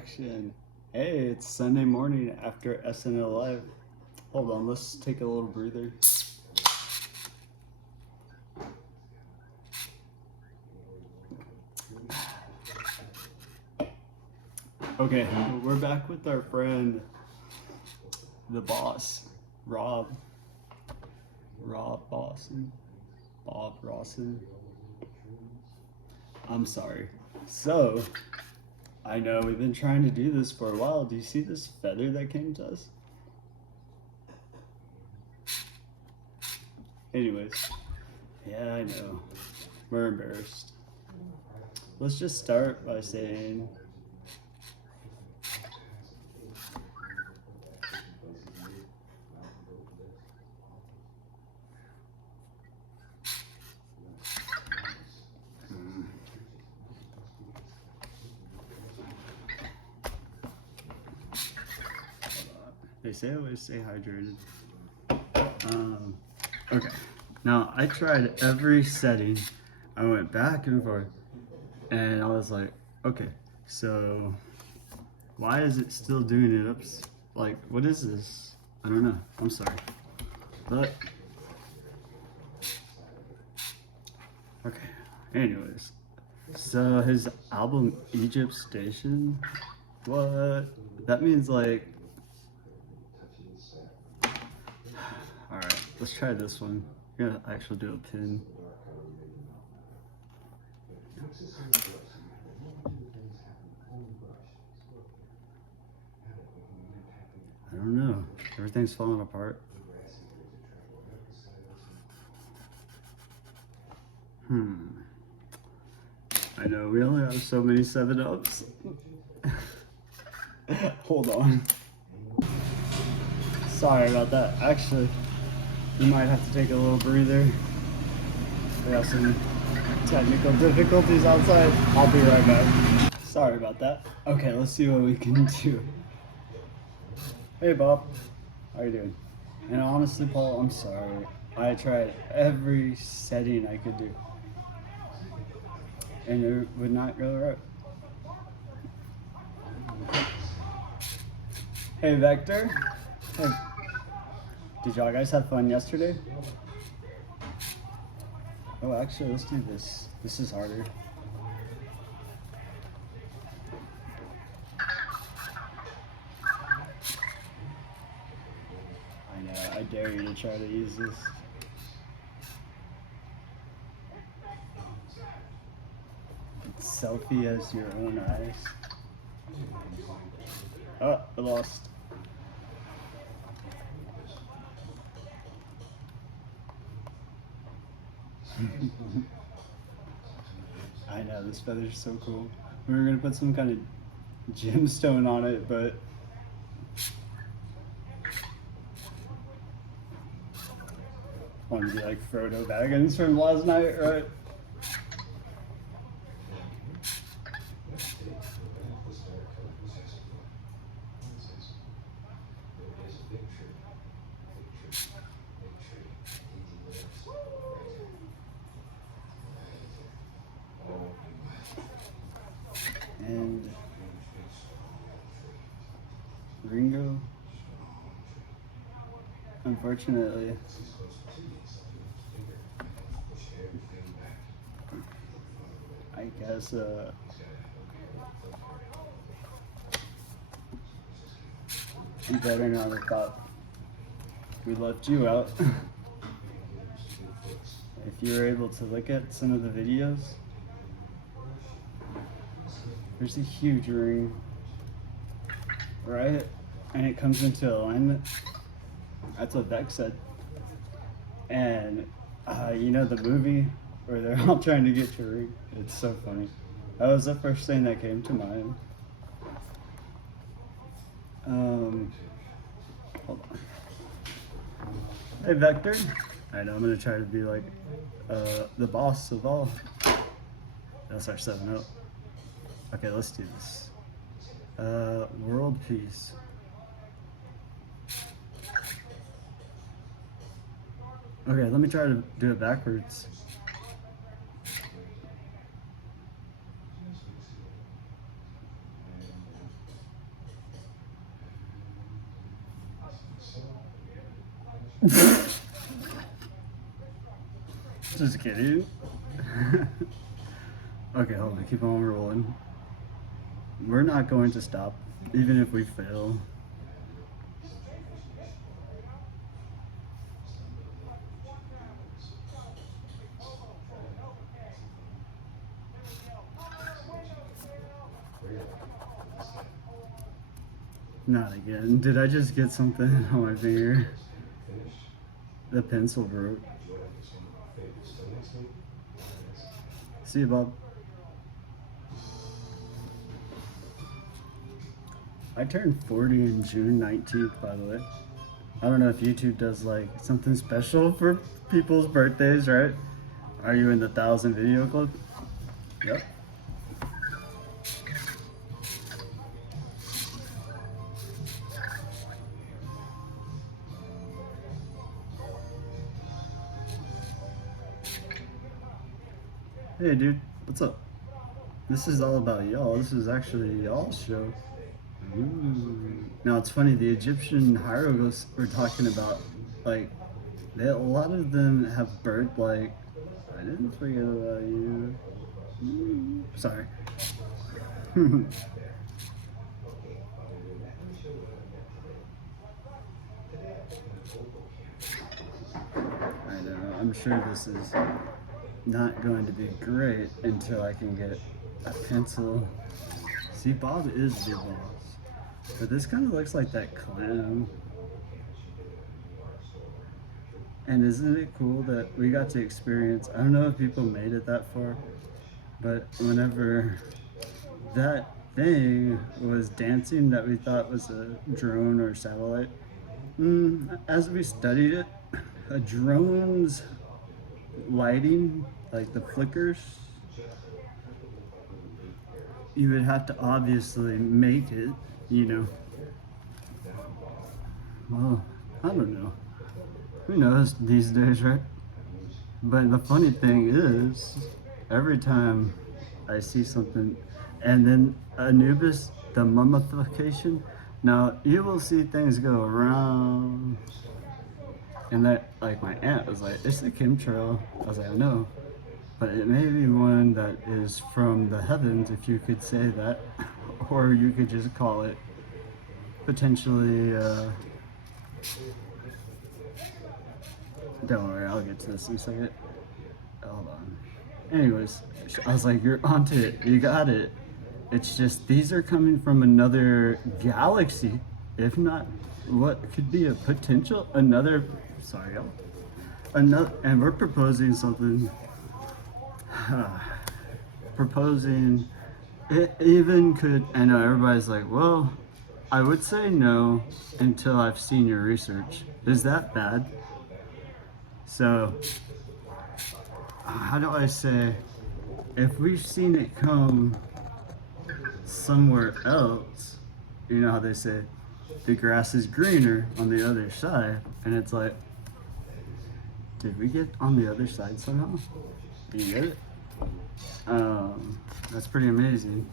Action. Hey, it's Sunday morning after SNL Live. Hold on, let's take a little breather. Okay, we're back with our friend, the boss, Rob. Rob Boston. Bob Rawson. I'm sorry. So, I know we've been trying to do this for a while. Do you see this feather that came to us? Anyways, yeah, I know. We're embarrassed. Let's just start by saying they say always stay hydrated. Okay. Now I tried every setting. I went back and forth, and I was like, okay, so why is it still doing it up? Like, what is this? I don't know. I'm sorry, but okay. Anyways, so his album Egypt Station. What? That means like. Alright, let's try this one. I'm gonna actually do a pin. I don't know. Everything's falling apart. I know, we only have so many 7-Ups. Hold on. Sorry about that. Actually, we might have to take a little breather. We have some technical difficulties outside. I'll be right back. Sorry about that. Okay, let's see what we can do. Hey Bob, how you doing? And honestly, Paul, I'm sorry. I tried every setting I could do, and it would not go right. Hey Vector. Hey. Did y'all guys have fun yesterday? Oh, actually, let's do this. This is harder. I know, I dare you to try to use this. Selfie as your own eyes. Oh, I lost. I know, this feather's so cool. We were gonna put some kind of gemstone on it, but wanted to be like Frodo Baggins from last night, right? And Ringo, unfortunately, I guess you better not have thought we left you out. If you were able to look at some of the videos, there's a huge ring, right? And it comes into alignment. That's what Beck said. And you know the movie where they're all trying to get your ring? It's so funny. That was the first thing that came to mind. Hold on. Hey Vector. I know I'm gonna try to be like the boss of all. That's our 7-Up. Okay, let's do this. World peace. Okay, let me try to do it backwards. Just kidding. Okay, hold on, keep on rolling. We're not going to stop, even if we fail. Not again. Did I just get something on my finger? The pencil broke. See you, Bob. I turned 40 in June 19th, by the way. I don't know if YouTube does like something special for people's birthdays, right? Are you in the 1,000 video club? Yep. Hey dude, what's up? This is all about y'all. This is actually y'all's show. Ooh. Now it's funny, the Egyptian hieroglyphs we're talking about, like, a lot of them have birth like, I didn't forget about you. Sorry. I know, I'm sure this is not going to be great until I can get a pencil. See, Bob is the boss. But this kind of looks like that clam. And isn't it cool that we got to experience, I don't know if people made it that far, but whenever that thing was dancing that we thought was a drone or satellite, as we studied it, a drone's lighting, like the flickers, you would have to obviously make it, you know. Well, I don't know. Who knows these days, right? But the funny thing is, every time I see something, and then Anubis, the mummification, now you will see things go around. And that, like, my aunt was like, it's the chemtrail. I was like, I know. But it may be one that is from the heavens, if you could say that. Or you could just call it potentially, don't worry, I'll get to this in a second. Hold on. Anyways, I was like, you're onto it. You got it. It's just, these are coming from another galaxy. If not, what could be a potential, another, sorry, y'all. Another, and we're proposing something. Proposing, it even could, I know everybody's like, well, I would say no until I've seen your research. Is that bad? So, how do I say, if we've seen it come somewhere else, you know how they say, the grass is greener on the other side, and it's like, did we get on the other side somehow? You get it? That's pretty amazing.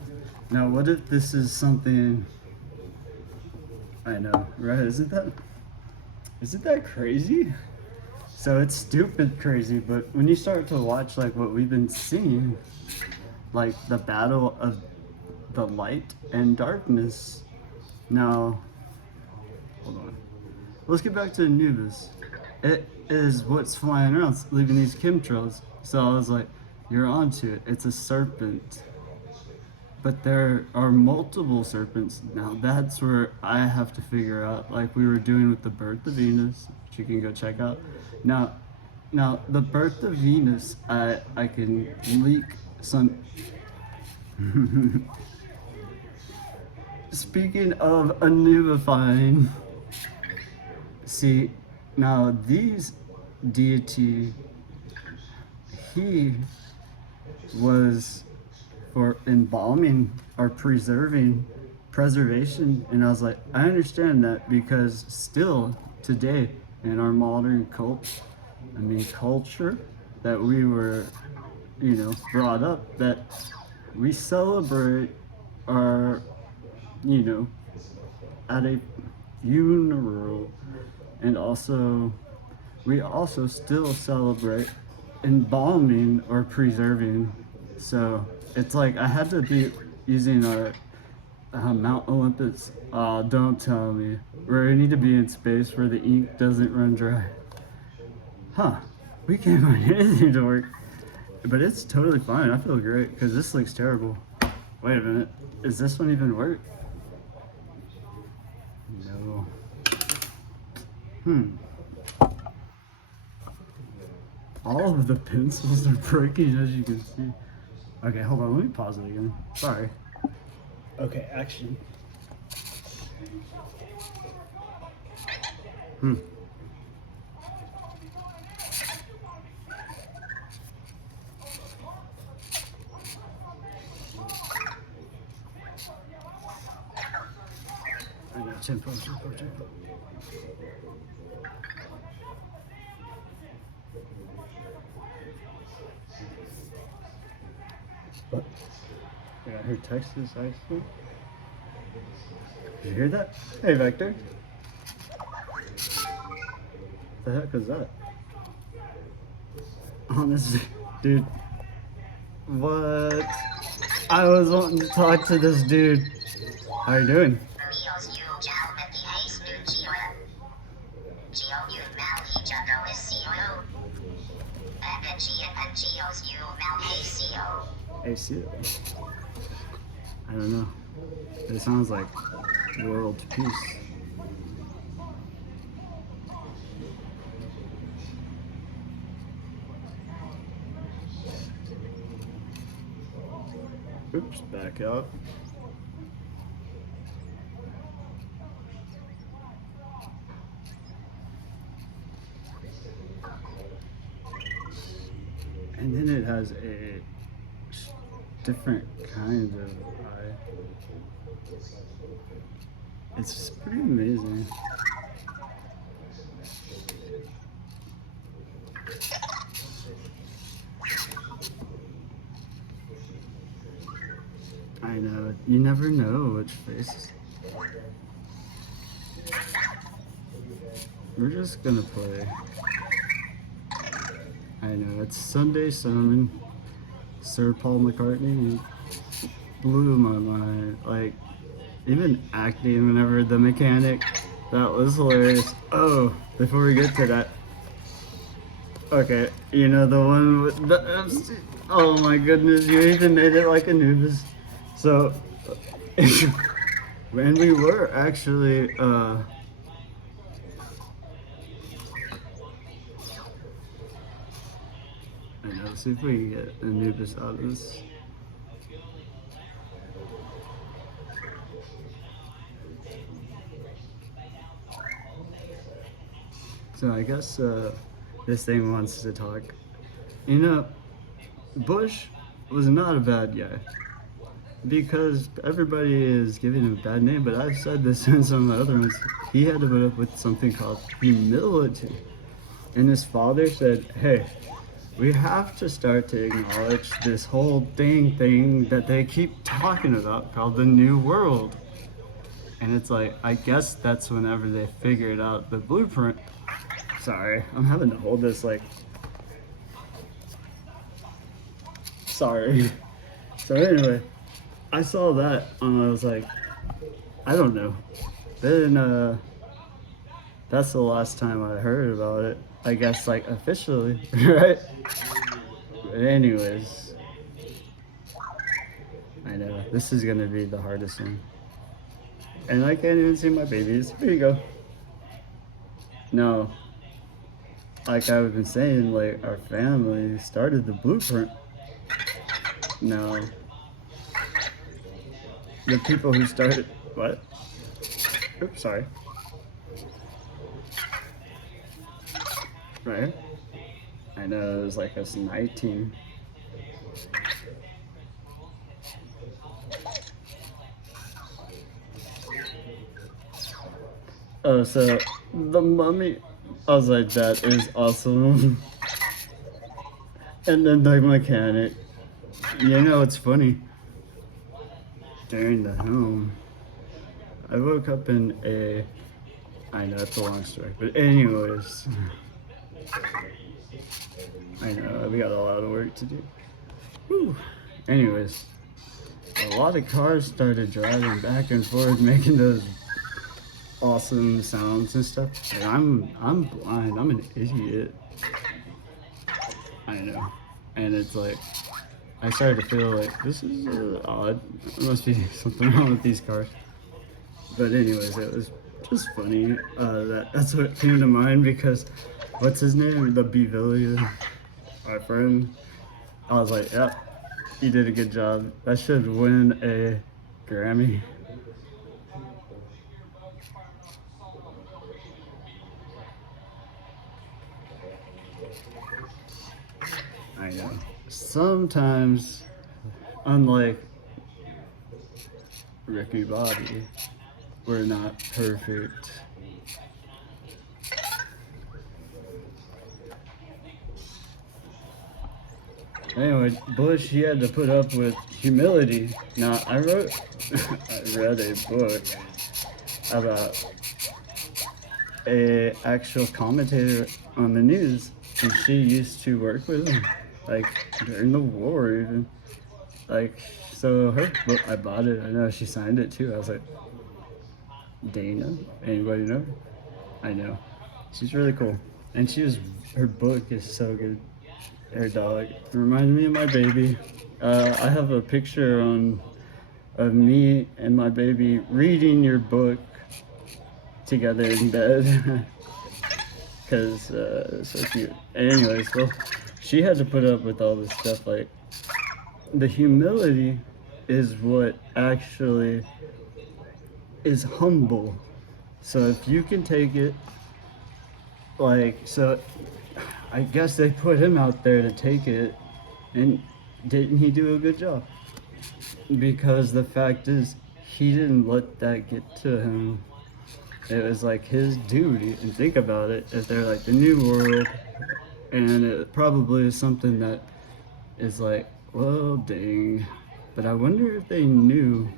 Now, what if this is something, I know, right? Isn't that crazy? So it's stupid crazy, but when you start to watch like what we've been seeing, like the battle of the light and darkness. Now, hold on. Let's get back to Anubis. It is what's flying around, leaving these chemtrails. So I was like, you're onto it. It's a serpent. But there are multiple serpents. Now that's where I have to figure out, like we were doing with the birth of Venus, which you can go check out. Now the birth of Venus, I can leak some. Speaking of anubifying, see, now these deity, he was for embalming or preservation, and I was like, I understand that, because still today in our modern culture that we were, you know, brought up, that we celebrate our, you know, at a funeral, And also, we also still celebrate embalming or preserving. So it's like I had to be using our Mount Olympus. Don't tell me. Where we need to be in space where the ink doesn't run dry. Huh. We can't find anything to work. But it's totally fine. I feel great because this looks terrible. Wait a minute. Is this one even work? No. All of the pencils are breaking, as you can see. Okay, hold on. Let me pause it again. Sorry. Okay, action. I know, tempo. What? I got her text this actually. Did you hear that? Hey, Vector. What the heck is that? Honestly, dude. What? I was wanting to talk to this dude. How you doing? ACO. I don't know. It sounds like world peace. Oops, back up. And then it has a different kind of eye. It's pretty amazing. I know, you never know which face. We're just gonna play. I know, it's Sunday Sermon. Sir Paul McCartney blew my mind. Like, even acting whenever the mechanic, that was hilarious. Oh, before we get to that. Okay, you know the one with the, oh my goodness, you even made it like Anubis. So, when we were actually, I know, let's see if we can get Anubis out of this. So I guess this thing wants to talk. You know, Bush was not a bad guy. Because everybody is giving him a bad name, but I've said this in some of the other ones. He had to put up with something called humility. And his father said, hey, we have to start to acknowledge this whole thing that they keep talking about called the New World. And it's like, I guess that's whenever they figured out the blueprint. Sorry, I'm having to hold this like... Sorry. So anyway, I saw that and I was like, I don't know. Then that's the last time I heard about it. I guess like officially, right? But anyways, I know this is gonna be the hardest one. And I can't even see my babies. Here you go. No, like I've been saying, like our family started the blueprint. No. The people who started, what? Oops, sorry. Right? I know, it was like us 19. Oh, so the mummy, I was like, that is awesome. And then the mechanic, you know, it's funny. During the home, I woke up in a I know it's a long story, but anyways, I know we got a lot of work to do. Whew. Anyways, a lot of cars started driving back and forth, making those awesome sounds and stuff. And I'm blind. I'm an idiot. I know. And it's like I started to feel like this is odd. There must be something wrong with these cars. But anyways, it was just funny. That's what came to mind because what's his name? The Bevillian, our friend. I was like, yeah, you did a good job. That should win a Grammy. I know. Sometimes, unlike Ricky Bobby, we're not perfect. Anyway, Bush, he had to put up with humility. Now, I read a book about a actual commentator on the news, and she used to work with him, like during the war even. Like, so her book, I bought it. I know she signed it too. I was like, Dana, anybody know her? I know. She's really cool, and her book is so good. Her dog reminds me of my baby. I have a picture of me and my baby reading your book together in bed because so cute. Anyways, well, she had to put up with all this stuff. Like, the humility is what actually is humble. So if you can take it, like, so I guess they put him out there to take it, and didn't he do a good job? Because the fact is, he didn't let that get to him. It was like his duty, and think about it, if they're like the new world, and it probably is something that is like, well, dang. But I wonder if they knew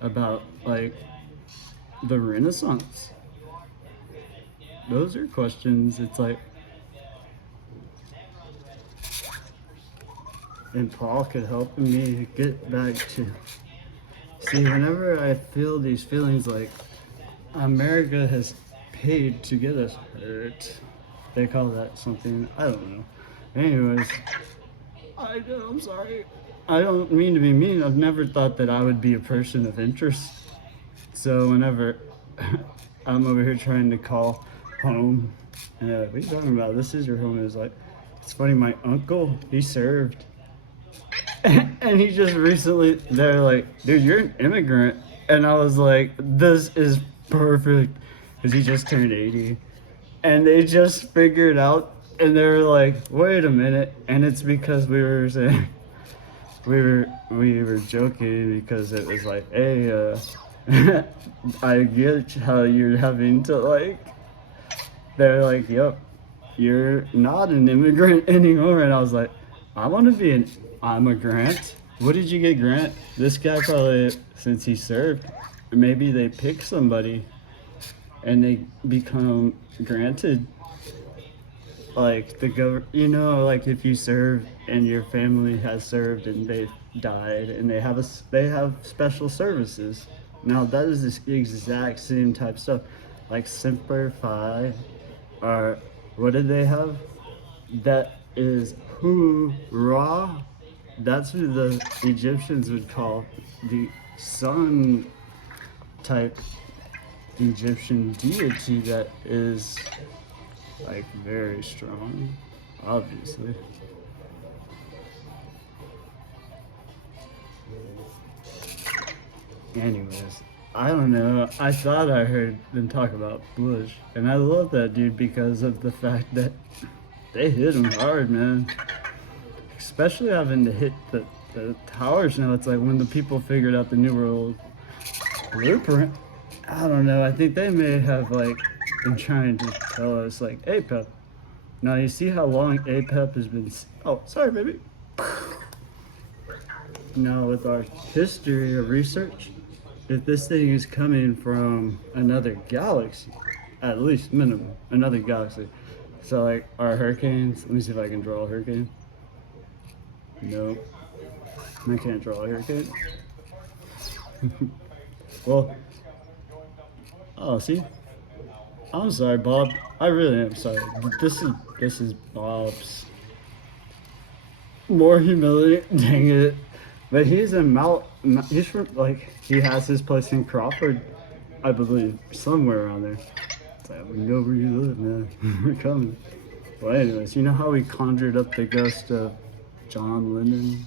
about, like, the Renaissance. Those are questions. It's like, and Paul could help me get back to, see, whenever I feel these feelings like America has paid to get us hurt, they call that something, I don't know. Anyways, I'm sorry. I don't mean to be mean. I've never thought that I would be a person of interest. So whenever I'm over here trying to call home, and what are you talking about? This is your home. And it's like, it's funny, my uncle, he served. And he just recently, they're like, dude, you're an immigrant. And I was like, this is perfect. Because he just turned 80. And they just figured out, and they were like, wait a minute. And it's because we were saying, we were joking because it was like, hey, I get how you're having to, like, they're like, yep, you're not an immigrant anymore. And I was like, I want to be I'm a Grant. What did you get, Grant? This guy probably, since he served, maybe they pick somebody and they become granted, like, the you know, like if you serve and your family has served and they've died and they have special services. Now that is this exact same type of stuff, like Semper Fi, or what did they have? That is Ra. That's who the Egyptians would call the sun type Egyptian deity that is, like, very strong, obviously. Anyways, I don't know. I thought I heard them talk about Bush, and I love that dude because of the fact that they hit him hard, man. Especially having to hit the towers now. It's like when the people figured out the New World blueprint. I don't know. I think they may have, like, been trying to tell us, like, APEP. Now you see how long APEP has been. Oh, sorry, baby. Now with our history of research, if this thing is coming from another galaxy, at least minimum another galaxy. So like our hurricanes. Let me see if I can draw a hurricane. Nope, I can't draw a hurricane. Well, oh, see, I'm sorry, Bob. I really am sorry. This is Bob's. More humility. Dang it. But he's in Mount. He's from like he has his place in Crawford, I believe, somewhere around there. It's like we know where you live, man. We're coming. Well, anyways, you know how we conjured up the ghost of John Lennon,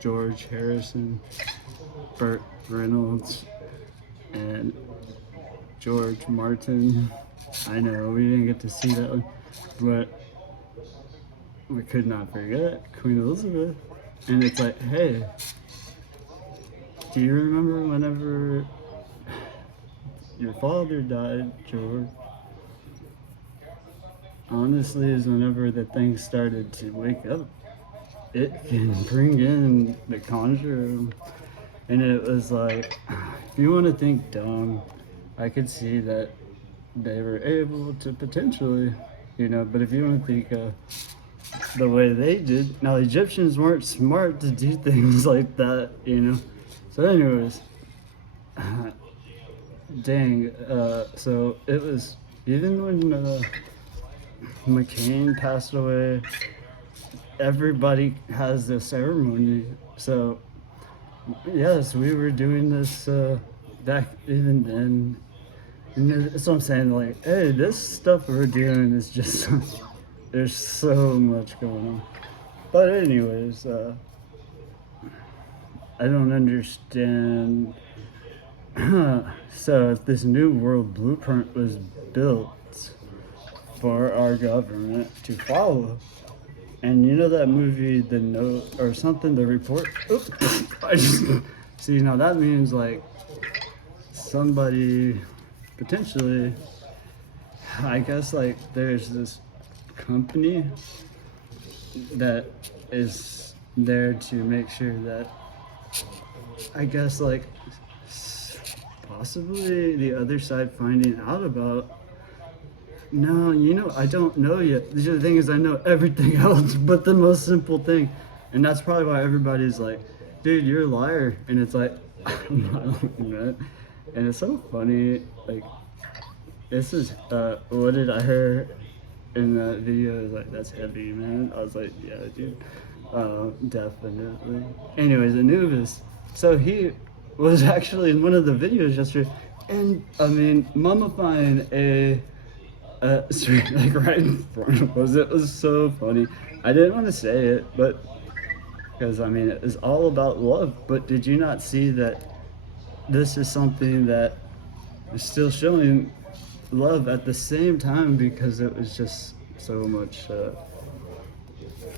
George Harrison, Burt Reynolds, and George Martin. I know we didn't get to see that one, but we could not forget Queen Elizabeth. And it's like, hey, do you remember whenever your father died, George? Honestly, is whenever the thing started to wake up. It can bring in the conjure. And it was like, if you want to think dumb, I could see that they were able to potentially, but if you want to think the way they did, now the Egyptians weren't smart to do things like that. So anyways, dang, so it was, even when McCain passed away, everybody has the ceremony. So yes, we were doing this back even then. And that's what I'm saying. Like, hey, this stuff we're doing is just there's so much going on. But anyways, I don't understand. So if this new world blueprint was built for our government to follow, and you know that movie, The Note or something, The Report? Oops, I just see, now that means like somebody potentially, I guess, like there's this company that is there to make sure that, I guess, like possibly the other side finding out about. No, I don't know yet. The thing is, I know everything else but the most simple thing. And that's probably why everybody's like, dude, you're a liar. And it's like, I'm not doing that. And it's so funny. Like, this is, what did I hear in that video? It was like, that's heavy, man. I was like, yeah, dude. Definitely. Anyways, Anubis. So he was actually in one of the videos yesterday. And, I mean, mummifying a like right in front of us. It was so funny. I didn't want to say it, but because I mean it was all about love. But did you not see that this is something that is still showing love at the same time, because it was just so much.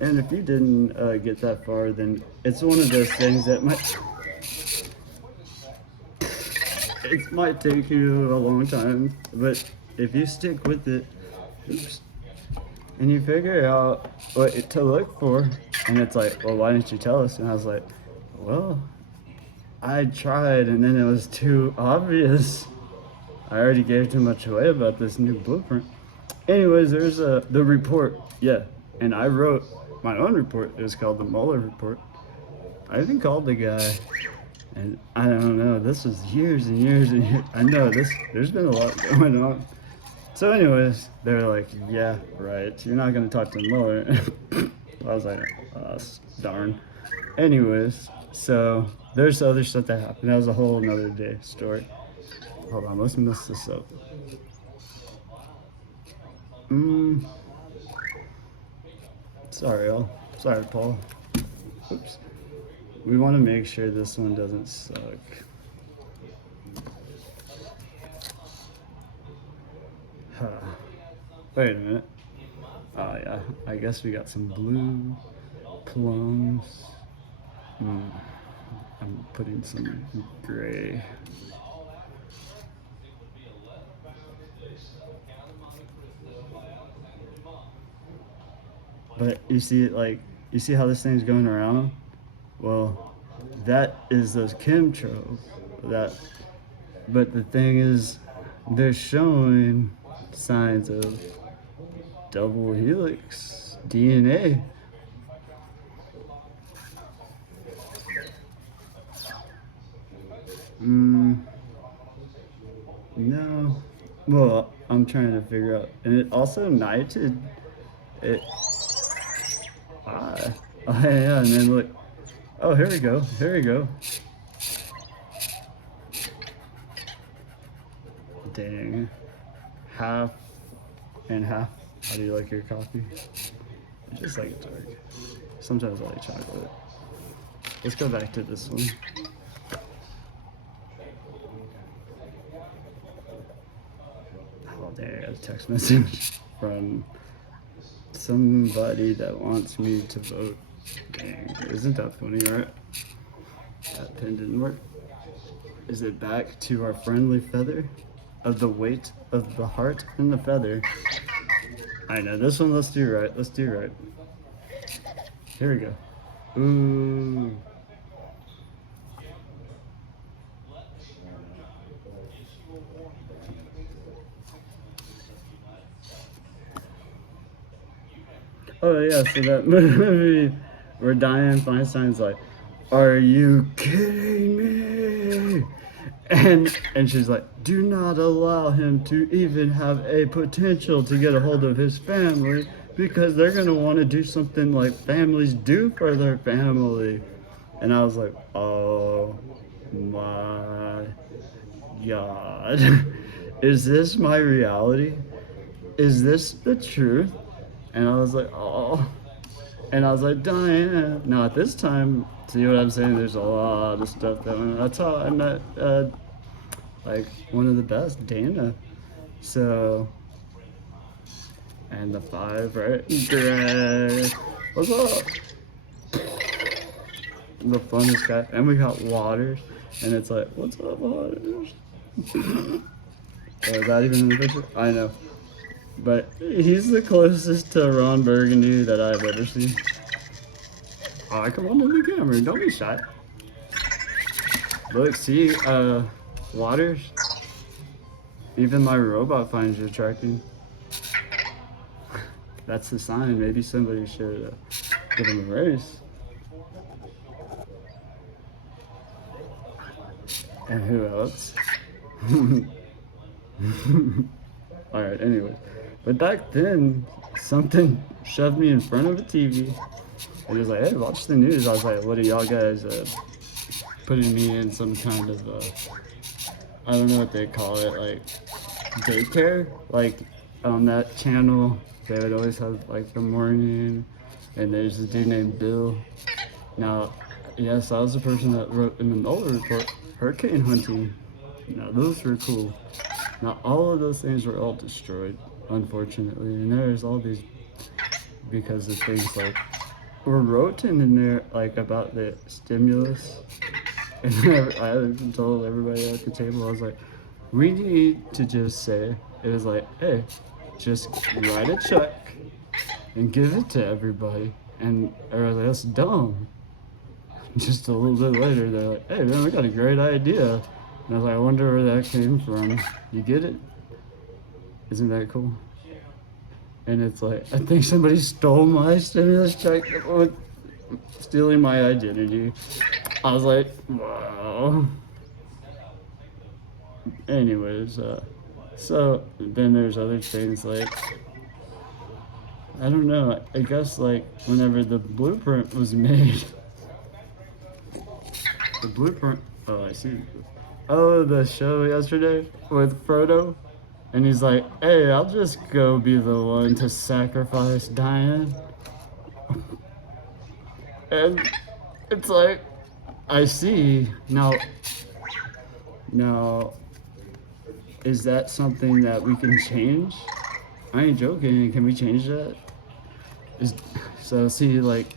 And if you didn't get that far, then it's one of those things that might take you a long time, but if you stick with it, and you figure out what to look for, and it's like, well, why didn't you tell us? And I was like, well, I tried, and then it was too obvious. I already gave too much away about this new blueprint. Anyways, there's the report, yeah, and I wrote my own report. It was called the Mueller report. I even called the guy. And I don't know, this was years and years and years. I know there's been a lot going on. So anyways, they're like, yeah, right, you're not gonna talk to Mueller. I was like, oh, darn. Anyways, so there's other stuff that happened. That was a whole another day story. Hold on, let's mess this up. Sorry, Paul. Oops. We want to make sure this one doesn't suck. Wait a minute. Oh yeah, I guess we got some blue plums. I'm putting some gray. But you see how this thing's going around? Well, that is those chemtrails. But the thing is, they're showing signs of double helix DNA. No. Well, I'm trying to figure out. And it also knighted it. Ah. Oh, yeah, and then look. Oh, here we go. Here we go. Dang. Half and half. How do you like your coffee? I just like it dark. Sometimes I like chocolate. Let's go back to this one. Oh, there, I got a text message from somebody that wants me to vote. Dang, isn't that funny, right? That pen didn't work. Is it back to our friendly feather? Of the weight of the heart and the feather. I know, this one, let's do right. Let's do right. Here we go. Ooh. Oh yeah, so that movie where Diane Feinstein's like, "Are you kidding me?" And she's like, "Do not allow him to even have a potential to get a hold of his family because they're gonna want to do something like families do for their family." And I was like, "Oh my God, is this my reality? Is this the truth?" And I was like, "Oh," and I was like, "Diane." Now at this time, see what I'm saying? There's a lot of stuff that went. That's how I met, like one of the best, Dana. So, and the 5, right? Greg, what's up? The funnest guy, and we got Waters, and it's like, "What's up, Waters?" Is that even in the picture? I know. But he's the closest to Ron Burgundy that I've ever seen. Oh, I come on to the camera. Don't be shy. Look, see, Waters. Even my robot finds you attractive. That's the sign. Maybe somebody should give him a raise. And who else? Alright, anyways. But back then, something shoved me in front of a TV. And it was like, "Hey, watch the news." I was like, "What are y'all guys putting me in some kind of, I don't know what they call it, like daycare?" Like on that channel, they would always have like the morning, and there's a dude named Bill. Now, yes, I was the person that wrote in the Mueller report, hurricane hunting. Now, those were cool. Now, all of those things were all destroyed, unfortunately. And there's all these, because of things like, were wrote in there, like about the stimulus. And I even told everybody at the table, I was like, "We need to just say," it was like, "Hey, just write a check and give it to everybody." And everybody's like, "That's dumb." Just a little bit later, they're like, "Hey man, we got a great idea." And I was like, "I wonder where that came from." You get it? Isn't that cool? And it's like, I think somebody stole my stimulus check, stealing my identity. I was like, wow. Anyways, so then there's other things like, I don't know, I guess like whenever the blueprint was made, the blueprint, oh I see, oh the show yesterday with Frodo, and he's like, "Hey, I'll just go be the one to sacrifice Diane." And it's like, I see, now, is that something that we can change? I ain't joking, can we change that? So see, like,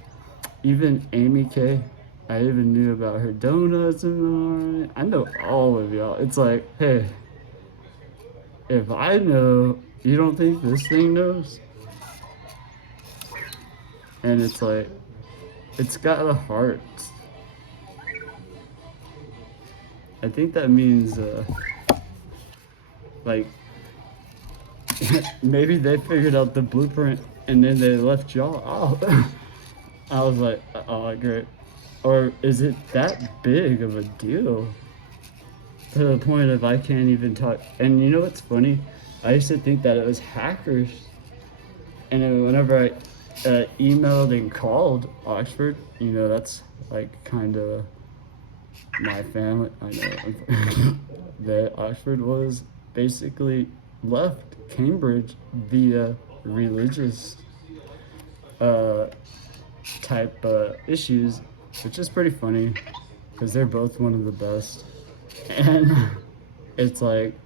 even Amy K, I even knew about her donuts in the morning. I know all of y'all. It's like, hey, if I know, you don't think this thing knows? And it's like, it's got a heart. I think that means, like, maybe they figured out the blueprint and then they left y'all out. I was like, oh, great. Or is it that big of a deal to the point of I can't even talk? And you know what's funny? I used to think that it was hackers. And then whenever I emailed and called Oxford, you know, that's like kind of my family. I know that Oxford was basically left Cambridge via religious type issues, which is pretty funny because they're both one of the best. And it's like,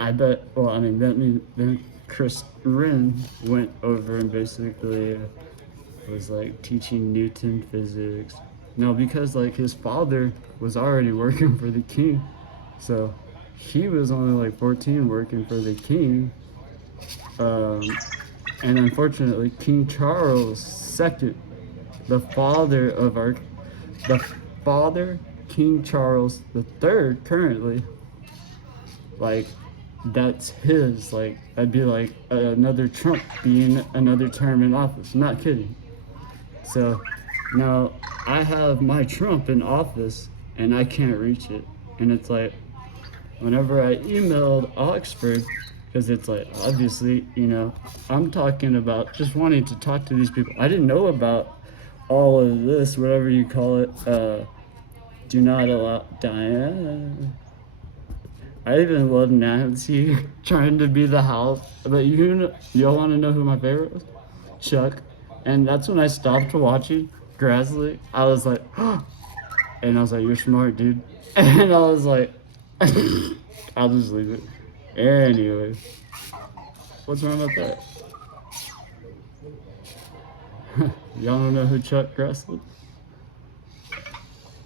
I bet, well, I mean, then Chris Wren went over and basically was like teaching Newton physics. No, because like his father was already working for the king, so he was only like 14 working for the king. And unfortunately, King Charles II, the father, King Charles III, currently, like, that's his. Like, I'd be like another Trump being another term in office. Not kidding. So now I have my Trump in office and I can't reach it. And it's like, whenever I emailed Oxford, because it's like, obviously, you know, I'm talking about just wanting to talk to these people. I didn't know about all of this, whatever you call it. Do not allow Diane. I even love Nancy trying to be the house. But y'all want to know who my favorite was? Chuck. And that's when I stopped watching Grassley. I was like, and I was like, you're smart, dude. And I was like, I'll just leave it. Anyway, what's wrong about that? Y'all don't know who Chuck Grassley?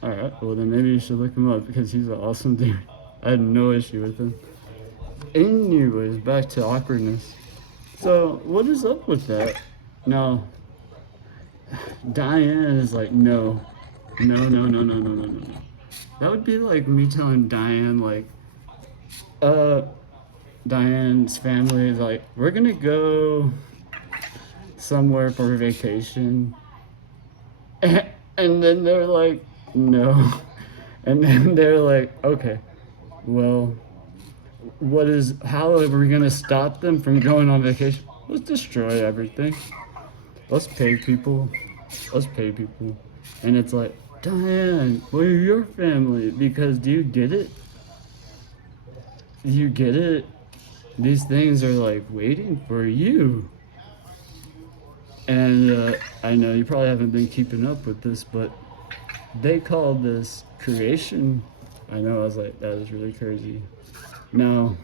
Alright, well then maybe you should look him up because he's an awesome dude. I had no issue with him. Anyways, back to awkwardness. So, what is up with that? Now, Diane is like, no. That would be like me telling Diane, like, Diane's family is like, we're gonna go somewhere for a vacation. And then they're like, no. And then they're like, okay, well, how are we gonna stop them from going on vacation? Let's destroy everything. Let's pay people. And it's like, Diane, where are your family? Because do you get it? These things are like waiting for you. And I know you probably haven't been keeping up with this, but they call this creation. I know, I was like, that is really crazy. Now,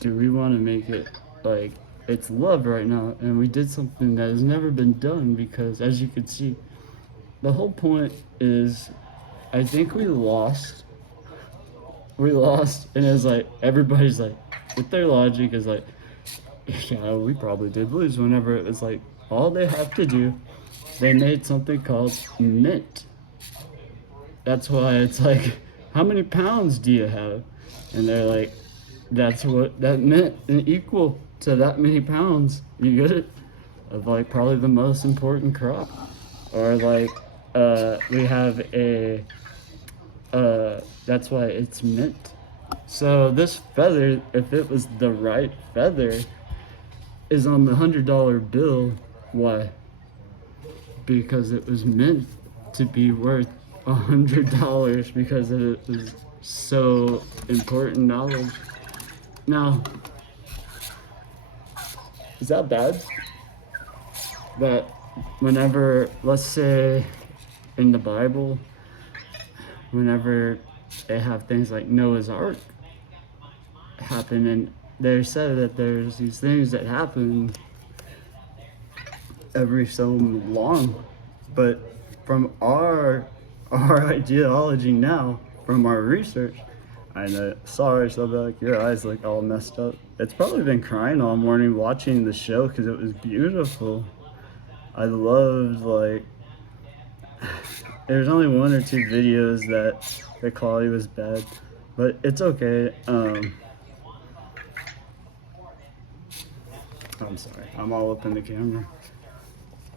do we want to make it like it's love right now? And we did something that has never been done because, as you could see, the whole point is, I think we lost, and it's like, everybody's like, with their logic is like, yeah, we probably did lose whenever it was like, all they have to do, they made something called mint. That's why it's like, how many pounds do you have? And they're like, that's what that meant, and equal to that many pounds, you get it? Of like probably the most important crop. Or like, we have a, that's why it's mint. So this feather, if it was the right feather, is on the $100 bill. Why? Because it was meant to be worth $100 because it was so important knowledge. Now, is that bad? That whenever, let's say in the Bible, whenever they have things like Noah's Ark happen, and they said that there's these things that happen every so long, but from our ideology now, from our research, I know, sorry, so like your eyes look all messed up. It's probably been crying all morning watching the show because it was beautiful. I loved, like, there's only one or two videos that the quality was bad, but it's okay. I'm sorry, I'm all up in the camera.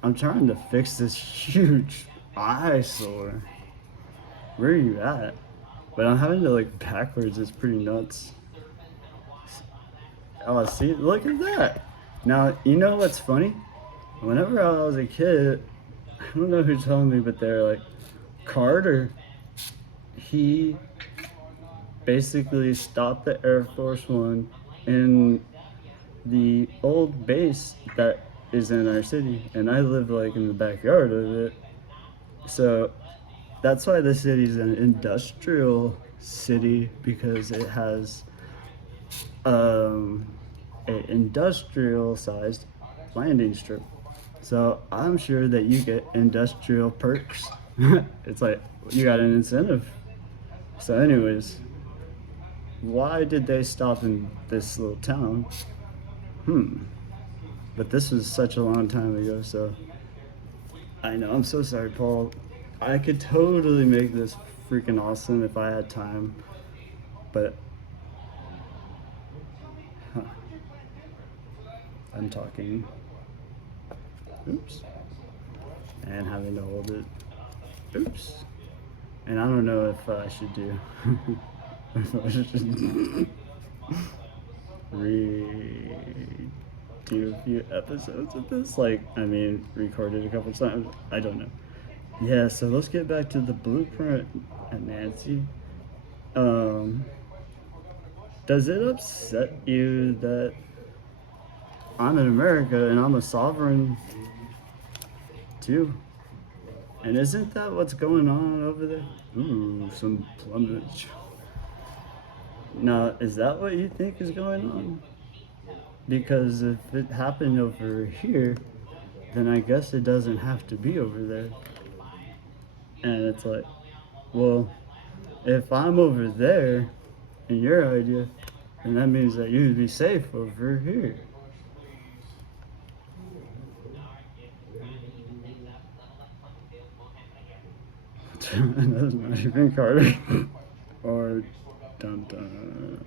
I'm trying to fix this huge eyesore. Where are you at? But I'm having to like backwards, it's pretty nuts. Oh, see, look at that. Now, you know what's funny? Whenever I was a kid, I don't know who told me, but they're like, Carter, he basically stopped the Air Force One in the old base that is in our city, and I live like in the backyard of it. So that's why the city's an industrial city, because it has an industrial sized landing strip. So I'm sure that you get industrial perks. It's like you got an incentive. So, anyways, why did they stop in this little town? But this was such a long time ago, so I know. I'm so sorry, Paul. I could totally make this freaking awesome if I had time, but I'm talking. Oops. And having to hold it. Oops. And I don't know if I should do. If I should do a few episodes of this. Like, I mean, recorded a couple times. I don't know. Yeah, so let's get back to the blueprint and Nancy. Does it upset you that I'm in America and I'm a sovereign too? And isn't that what's going on over there? Ooh, some plumage. Now, is that what you think is going on? Because if it happened over here, then I guess it doesn't have to be over there. And it's like, well, if I'm over there in your idea, then that means that you'd be safe over here. That's not even Carter. Or dun dun.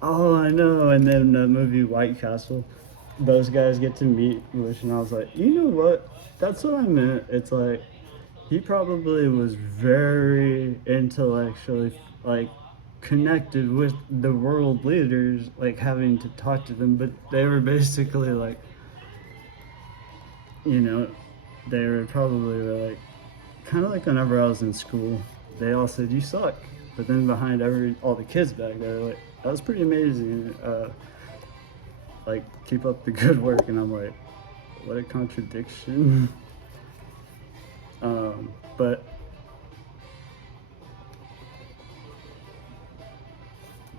Oh, I know. And then the movie White Castle, those guys get to meet Bush, and I was like, you know what? That's what I meant. It's like he probably was very intellectually like connected with the world leaders, like having to talk to them, but they were basically like, you know, they were probably like kind of like whenever I was in school, they all said you suck, but then behind all the kids back there, like that was pretty amazing. Like keep up the good work, and I'm like, what a contradiction. But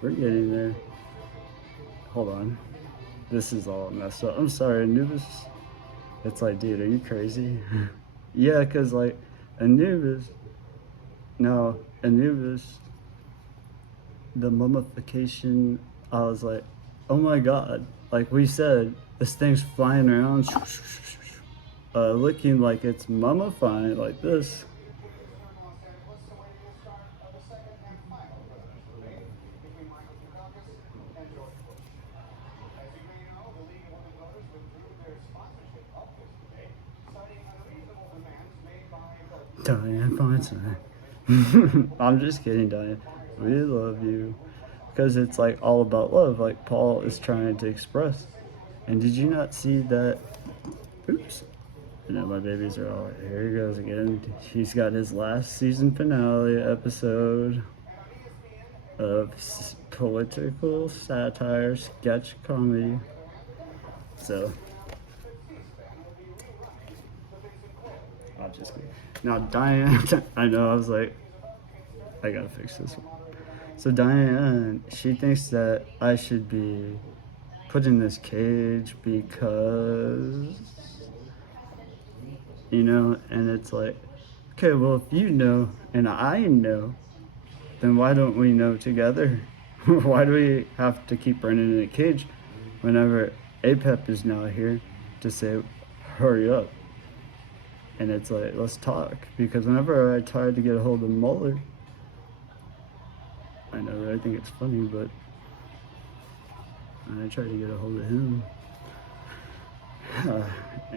we're getting there. Hold on, this is all messed up. I'm sorry, Anubis. It's like, dude, are you crazy? Yeah, cause like Anubis, the mummification, I was like, oh my god, like we said, this thing's flying around, looking like it's mummifying like this. Diane Feinstein. I'm just kidding, Diane. We love you. Because it's like all about love, like Paul is trying to express. And did you not see that? Oops. You know, my babies are all, here he goes again. He's got his last season finale episode of political satire, sketch comedy. So, I'll just kidding. Now, Diane, I know, I was like, I gotta fix this one. So, Diane, she thinks that I should be put in this cage because, you know, and it's like, okay, well, if you know and I know, then why don't we know together? Why do we have to keep running in a cage whenever APEP is now here to say, hurry up? And it's like, let's talk. Because whenever I tried to get a hold of Mueller, I know, right? I think it's funny, but and I tried to get a hold of him.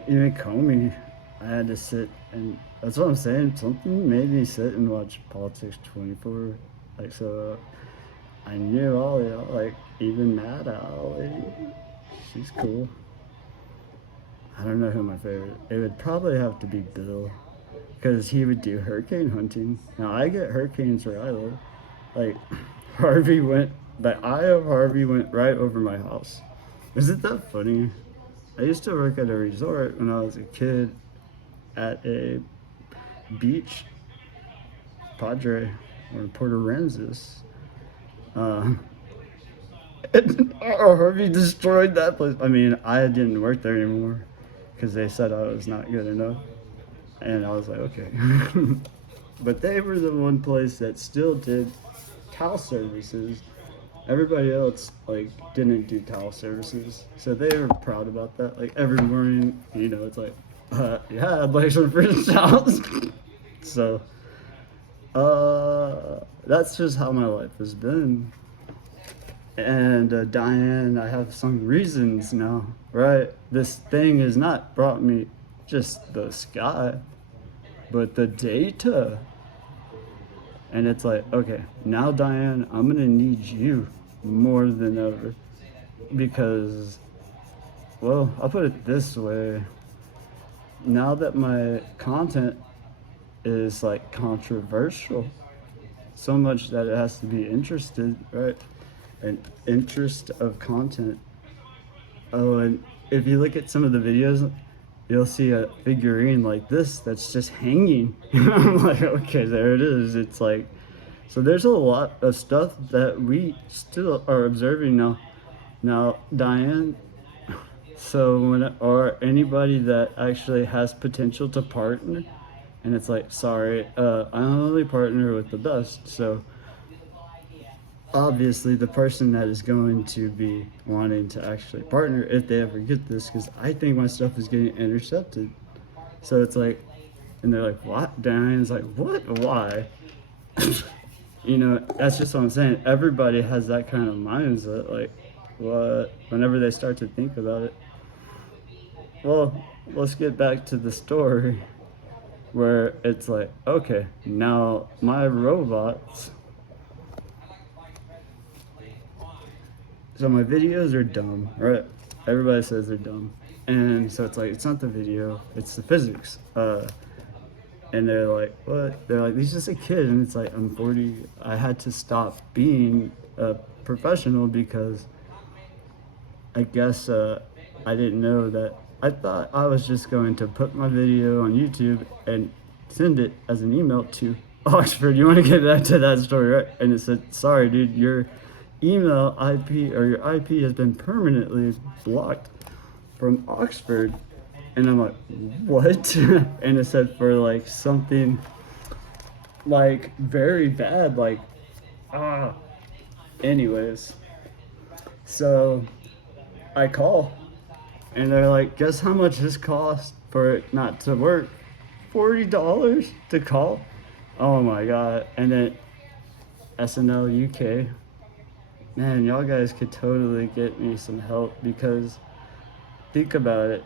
Even Comey, I had to sit, and that's what I'm saying. Something made me sit and watch Politics 24. Like, so I knew all y'all, like, even Mad Owl lady. She's cool. I don't know who my favorite. It would probably have to be Bill, because he would do hurricane hunting. Now I get hurricanes where I live. Like, the eye of Harvey went right over my house. Isn't that funny? I used to work at a resort when I was a kid at a beach, Padre, or Port Aransas. Harvey destroyed that place. I mean, I didn't work there anymore because they said I was not good enough. And I was like, okay. But they were the one place that still did towel services. Everybody else, like, didn't do towel services. So they were proud about that. Like, every morning, you know, it's like, yeah, I'd like some free towels. So, that's just how my life has been. And Diane, I have some reasons now, right? This thing has not brought me just the sky, but the data. And it's like, okay, now Diane, I'm gonna need you more than ever, because, well, I'll put it this way. Now that my content is like controversial, so much that it has to be interested, right? An interest of content. Oh, and if you look at some of the videos, you'll see a figurine like this that's just hanging. I'm like, okay, there it is. It's like, so there's a lot of stuff that we still are observing now. Now, Diane, or anybody that actually has potential to partner, and it's like, sorry, I only partner with the best. So obviously the person that is going to be wanting to actually partner, if they ever get this, because I think my stuff is getting intercepted. So it's like, and they're like, what? Diane's like, what? Why? You know, that's just what I'm saying. Everybody has that kind of mindset, like, what? Whenever they start to think about it. Well, let's get back to the story where it's like, okay, now my robots. So my videos are dumb, right? Everybody says they're dumb. And so it's like, it's not the video, it's the physics. And they're like, what? They're like, he's just a kid. And it's like, I'm 40. I had to stop being a professional because I guess I didn't know that. I thought I was just going to put my video on YouTube and send it as an email to Oxford. You want to get back to that story, right? And it said, sorry, dude, your email IP or your IP has been permanently blocked from Oxford. And I'm like, what? And it said for like something like very bad, like, anyways. So I call and they're like, guess how much this cost for it not to work? $40 to call? Oh my God. And then SNL UK, man, y'all guys could totally get me some help, because think about it.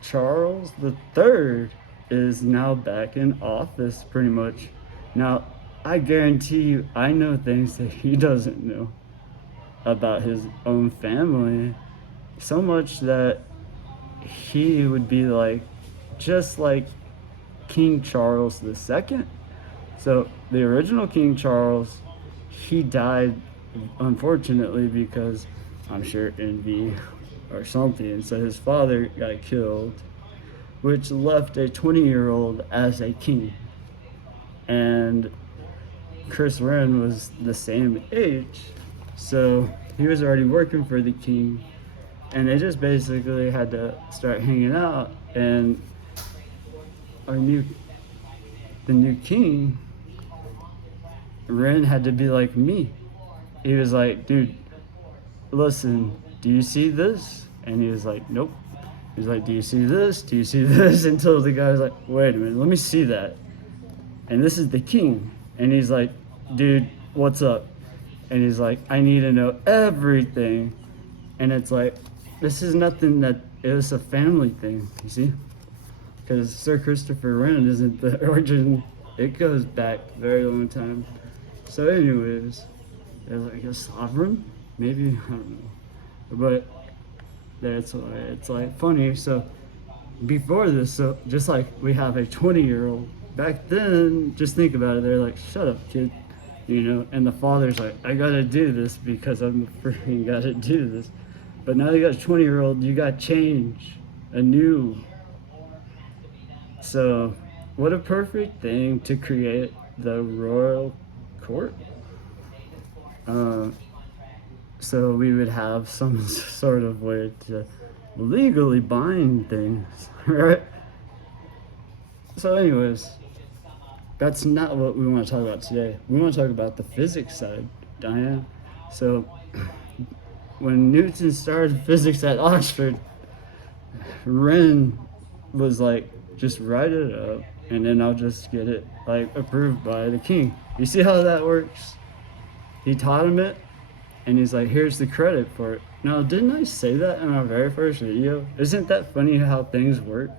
Charles III is now back in office, pretty much. Now, I guarantee you, I know things that he doesn't know about his own family, so much that he would be like, just like King Charles II. So the original King Charles, he died, unfortunately, because I'm sure envy or something. So his father got killed, which left a 20-year-old as a king. And Chris Wren was the same age, so he was already working for the king, and they just basically had to start hanging out. And the new king, Wren, had to be like me. He was like, dude, listen, do you see this? And he was like, nope. He's like, do you see this? Do you see this? Until the guy's like, wait a minute, let me see that. And this is the king. And he's like, dude, what's up? and he's like, I need to know everything. And it's like, this is nothing that, it was a family thing, you see? Because Sir Christopher Wren isn't the origin, it goes back a very long time. So anyways, they're like a sovereign? Maybe, I don't know. But that's why it's like funny. So before this, so just like we have a 20-year-old, back then, just think about it, they're like, shut up, kid. You know, and the father's like, I gotta do this because I'm freaking gotta do this. But now you got a 20-year-old, you got change, anew. So, what a perfect thing to create the royal court. So we would have some sort of way to legally bind things, right? So anyways, that's not what we want to talk about today. We want to talk about the physics side, Diane. So when Newton started physics at Oxford, Wren was like, just write it up and then I'll just get it like approved by the king. You see how that works? He taught him it and he's like, here's the credit for it. Now, didn't I say that in our very first video? Isn't that funny how things work?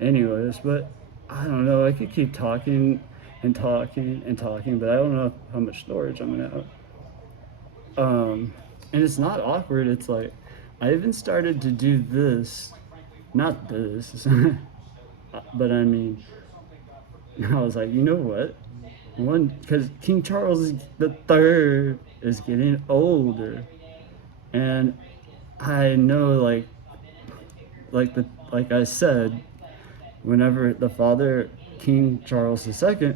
Anyways, but I don't know, I could keep talking and talking and talking, but I don't know how much storage I'm gonna have. And it's not awkward, it's like, I even started to do this, not this, but I mean, I was like, you know what? Because King Charles III is getting older, and I know, like I said, whenever the father, King Charles II,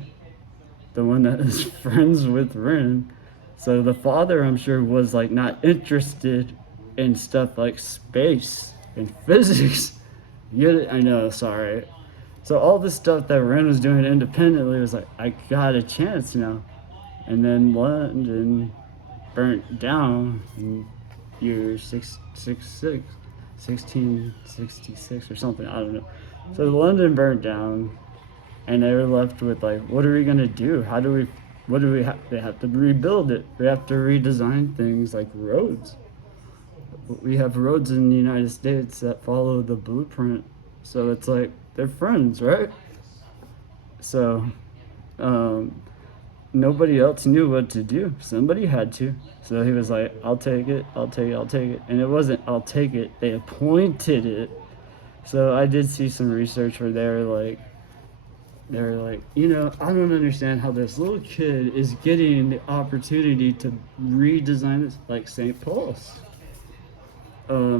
the one that is friends with Wren, so the father, I'm sure, was like not interested in stuff like space and physics. I know, sorry. So all the stuff that Wren was doing independently was like, I got a chance now. And then London burnt down in year 1666 or something, I don't know. So London burnt down and they were left with like, what are we gonna do? They have to rebuild it. We have to redesign things like roads. We have roads in the United States that follow the blueprint. So it's like, they're friends, right? So, nobody else knew what to do. Somebody had to. So he was like, I'll take it. And it wasn't, I'll take it. They appointed it. So I did see some research where they're like, you know, I don't understand how this little kid is getting the opportunity to redesign this, like St. Paul's.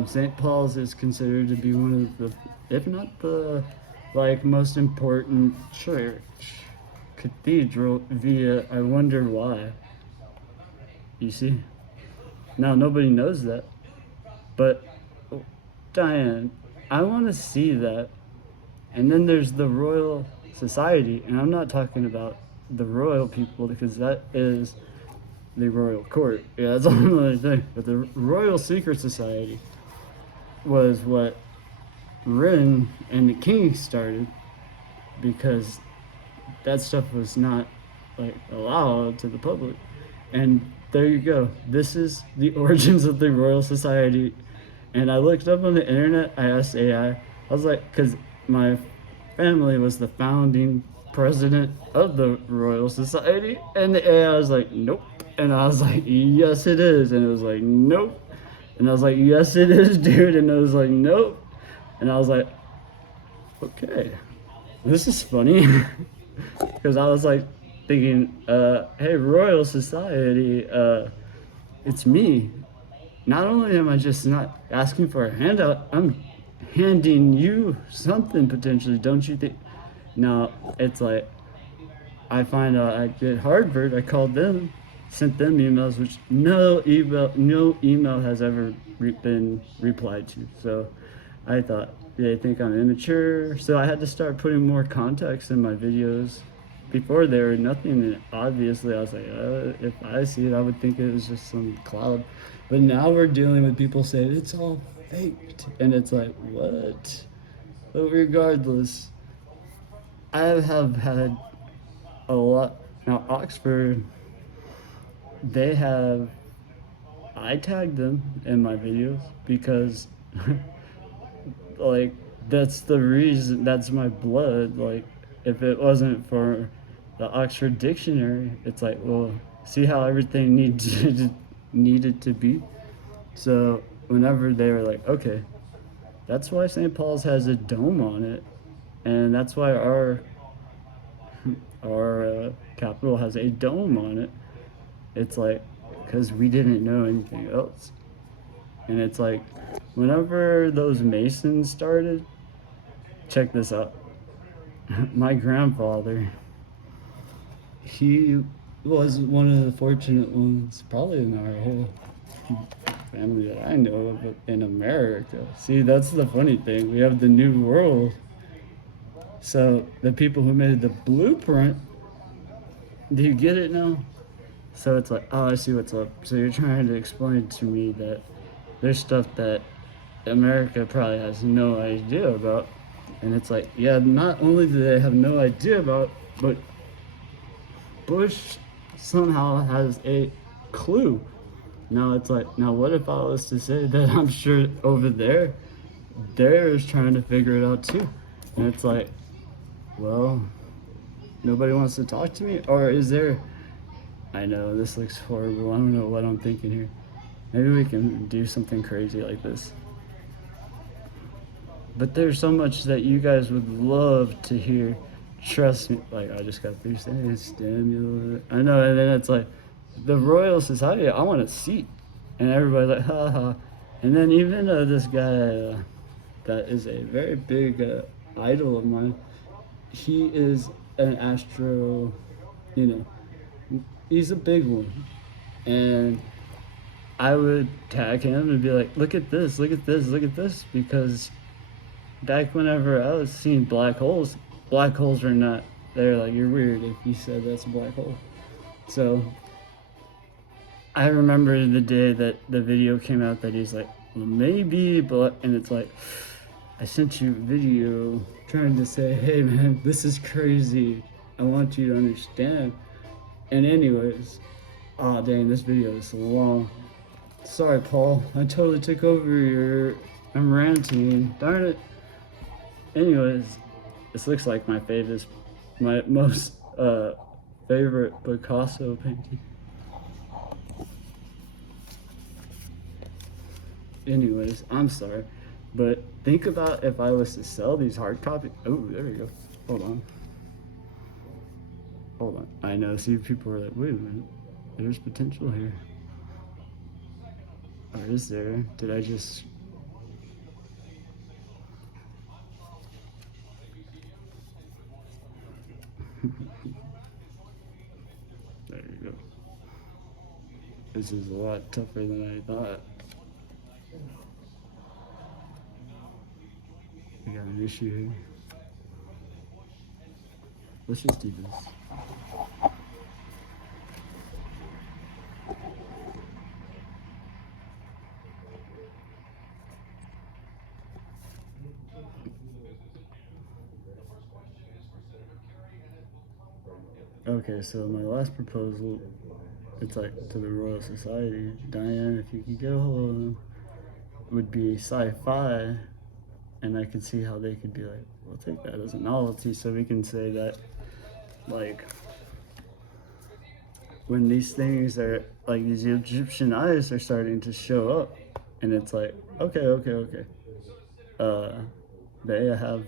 St. Paul's is considered to be one of the, if not the, like, most important church cathedral via, I wonder why. You see? Now, nobody knows that. But, Diane, I want to see that. And then there's the Royal Society, and I'm not talking about the royal people because that is the royal court. Yeah, that's another thing. But the Royal Secret Society was what Wren and the king started, because that stuff was not like allowed to the public. And there you go. This is the origins of the Royal Society. And I looked up on the internet. I asked AI. I was like, because my family was the founding president of the Royal Society, and the AI was like, nope. And I was like, yes it is. And it was like, nope. And I was like, yes it is, dude. And it was like, nope. And I was like, okay, this is funny. Because I was like thinking, hey, Royal Society, it's me. Not only am I just not asking for a handout, I'm handing you something potentially, don't you think? Now, it's like, I find out I get Harvard, I called them, sent them emails, which no email has ever been replied to. So I thought, they think I'm immature. So I had to start putting more context in my videos. Before there were nothing, and obviously I was like, if I see it, I would think it was just some cloud. But now we're dealing with people saying it's all faked. And it's like, what? But regardless, I have had a lot. Now, Oxford, they have, I tagged them in my videos because like that's the reason, that's my blood. Like if it wasn't for the Oxford Dictionary, it's like, well, see how everything needed to be. So whenever they were like, okay, that's why St. Paul's has a dome on it, and that's why our capital has a dome on it. It's like because we didn't know anything else, and it's like whenever those Masons started, check this out. My grandfather, he was one of the fortunate ones, probably in our whole family that I know of in America. See, that's the funny thing. We have the New World. So the people who made the blueprint, do you get it now? So it's like, oh, I see what's up. So you're trying to explain to me that there's stuff that America probably has no idea about. And it's like, yeah, not only do they have no idea about, but Bush somehow has a clue. Now it's like, now what if I was to say that I'm sure over there, they're trying to figure it out too? And it's like, well, nobody wants to talk to me? Or is there, I know this looks horrible, I don't know what I'm thinking here. Maybe we can do something crazy like this. But there's so much that you guys would love to hear. Trust me, like I just got through saying stimulus. I know, and then it's like the Royal Society. I want a seat, and everybody's like, ha ha. And then even this guy that is a very big idol of mine. He is an astro, you know, he's a big one, and I would tag him and be like, look at this, look at this, look at this, because back whenever I was seeing black holes are not, they're like, you're weird if you said that's a black hole. So I remember the day that the video came out that he's like, well, maybe, but, and it's like, I sent you a video trying to say, hey man, this is crazy. I want you to understand. And anyways, oh dang, this video is so long. Sorry, Paul. I totally took over I'm ranting. Darn it. Anyways, this looks like my most favorite Picasso painting. Anyways, I'm sorry, but think about if I was to sell these hard copies. Oh, there we go. Hold on. I know. See, people are like, wait a minute. There's potential here. Or is there? Did I just... There you go. This is a lot tougher than I thought. We got an issue here. Let's just do this. Okay, so my last proposal, it's like to the Royal Society, Diane, if you could get a hold of them, would be sci-fi, and I could see how they could be like, we'll take that as a novelty, so we can say that, like, when these things are, like these Egyptian eyes are starting to show up, and it's like, okay, they have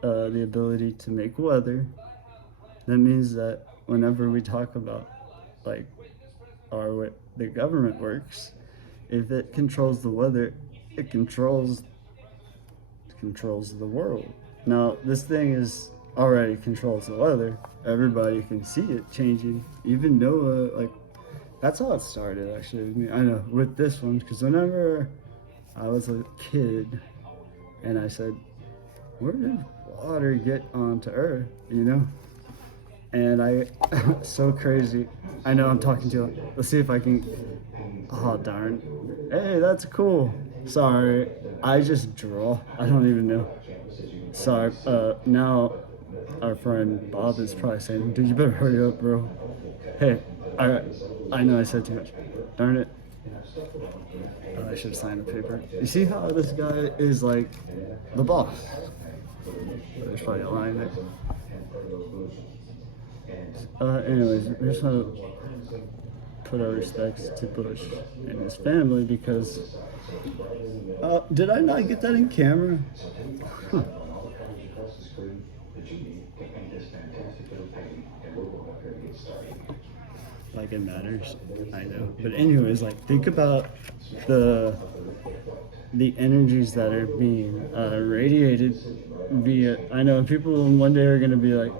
the ability to make weather. That means that whenever we talk about like what the government works, if it controls the weather, it controls the world. Now this thing is already controls the weather. Everybody can see it changing. Even Noah, like that's how it started actually with me. I know with this one, because whenever I was a kid and I said, where did water get onto Earth? You know? And I, so crazy. I know I'm talking to you. Let's see if I can, oh darn. Hey, that's cool. Sorry, I just draw. I don't even know. Sorry, now our friend Bob is probably saying, dude, you better hurry up, bro. Hey, alright. I know I said too much. Darn it. Oh, I should have signed the paper. You see how this guy is like the boss? There's probably a line there. Anyways, we just want to put our respects to Bush and his family because. Did I not get that in camera? Huh. Like it matters, I know. But anyways, like think about the energies that are being radiated via. I know people one day are gonna be like,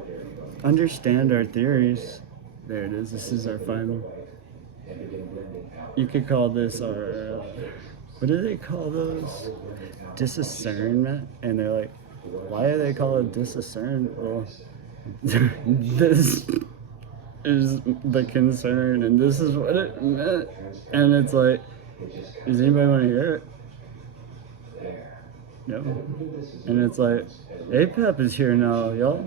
understand our theories. There it is. This is our final. You could call this our. What do they call those? Discernment. And they're like, why do they call it discern? Well, this is the concern, and this is what it meant. And it's like, does anybody want to hear it? No. And it's like, APAP is here now, y'all.